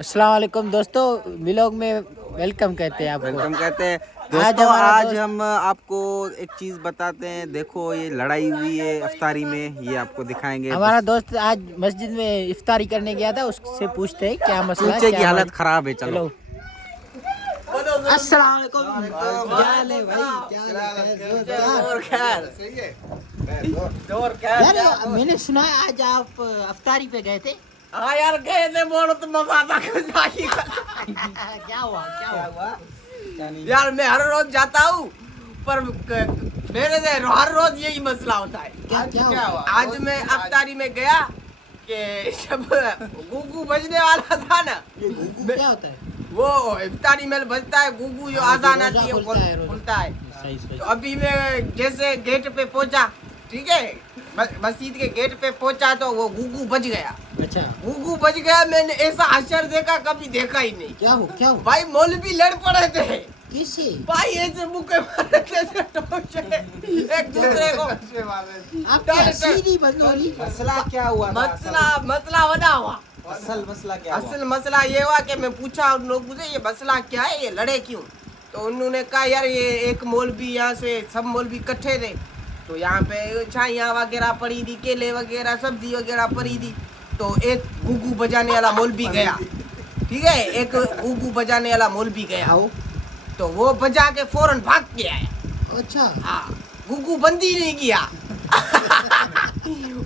अस्सलाम वालेकुम दोस्तों, व्लॉग में वेलकम कहते हैं आपको। वेलकम कहते हैं आज दोस्तों। हमारा आज दोस्त- हम आपको एक चीज बताते हैं। देखो ये लड़ाई हुई है इफ्तारी में, ये आपको दिखाएंगे। हमारा दोस्त आज मस्जिद में इफ्तारी करने गया था, उससे पूछते हैं क्या मसला है, नीचे की क्या हालत बात- खराब है। चलो अस्सलाम वालेकुम। क्या हाल है भाई? क्या हाल है? यार मैंने सुना है आज आप इफ्तारी पे गए थे। हाँ यार गए थे, बोलो तो मजा आता। क्या हुआ? यार मैं हर रोज जाता हूँ, पर मेरे से हर रोज यही मसला होता है। क्या हुआ? आज मैं अफ्तारी में गया कि जब गुगू बजने वाला था ना, क्या होता है? वो इफ्तारी में बजता है गुगू, जो आजान आती है खुलता है, रोजा। खुलता है। सही। तो अभी मैं जैसे गेट पे पहुंचा, ठीक है, मस्जिद के गेट पे पहुंचा तो वो गुगू बज गया। अच्छा, गुगू बज गया। मैंने ऐसा अशर देखा, कभी देखा ही नहीं। क्या हुआ? भाई मौलवी लड़ पड़े थे किससे? भाई, ऐसे मुक्के मारे थे ऐसे टोचे एक दूसरे को। आप क्या सीधी बंदोली? मसला क्या हुआ? मसला बना हुआ। असल मसला क्या हुआ? असल मसला ये हुआ कि मैं पूछा उन लोगों से, ये मसला क्या है, ये लड़े क्यों? तो उन्होंने कहा यार ये एक मौलवी, यहाँ से सब मौलवी इकट्ठे थे, तो यहाँ पे छाइयाँ वगैरह पड़ी थी, केले वगैरह सब्जी वगैरह पड़ी थी। तो एक गुगू बजाने वाला मौलवी गया, ठीक है, एक गुगू बजाने वाला मौलवी गया, तो वो बजा के फौरन भाग के आया। अच्छा, हाँ, गुगू बंदी नहीं किया।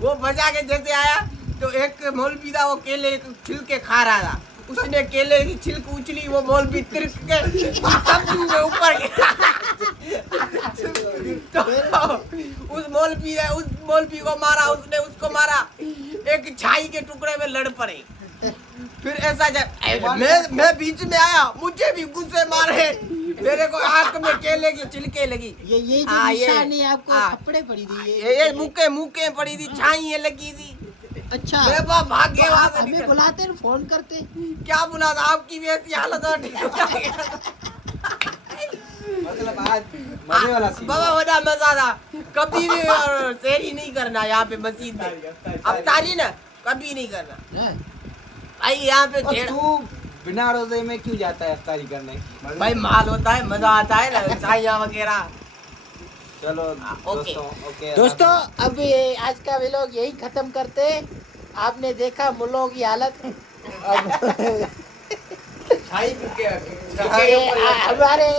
वो बजा के जैसे आया तो एक मौलवी था, वो केले छिलके खा रहा था, उसने केले की छिलक उछली, वो मौलवी तिरक के सब्जी के ऊपर गिरा। तो उस मौलवी को मारा, उसने उसको मारा, एक छाई के टुकड़े में लड़ पड़े। फिर ऐसा जब मैं बीच में आया, मुझे भी गुस्से मारे, मेरे को आंख में केले की छिलके लगी। ये जो हाँ, निशानी आपको हाँ। थप्पड़े पड़ी थी ये मुक्के पड़ी थी, छाई लगी थी। अच्छा, मैं बाप भागे तो वहां आप से हमें निकल। बुलाते हैं, फोन करते। क्या बुला था, आपकी भी ऐसी हालत हो। मतलब आज मजे वाला सीन बाबा बड़ा मजा था। कभी भी शेरी नहीं करना यहाँ पे मस्जिद में, अफ्तारी ना कभी नहीं करना। हैं? भाई यहाँ पे और तू बिना रोजे में क्यों जाता है इफ्तारी करने? भाई माल होता है, मजा आता है ना, छाइयाँ वगैरह। चलो ओके। दोस्तों, अब ये आज का व्लॉग यही खत्म करते हैं। आपने देखा मुल्लों की हालत। अब हमारे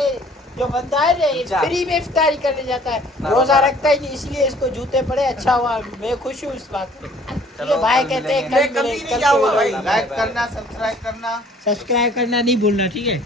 जो बंदा है ना, फ्री में इफ्तारी करने जाता है, रोजा रखता ही नहीं, इसलिए इसको जूते पड़े। अच्छा हुआ, मैं खुश हूँ इस बात पे। ठीक है, भाई कहते हैं मैं कभी नहीं जाऊंगा भाई। लाइक करना, सब्सक्राइब करना। सब्सक्राइब करना नहीं भूलना, ठीक है।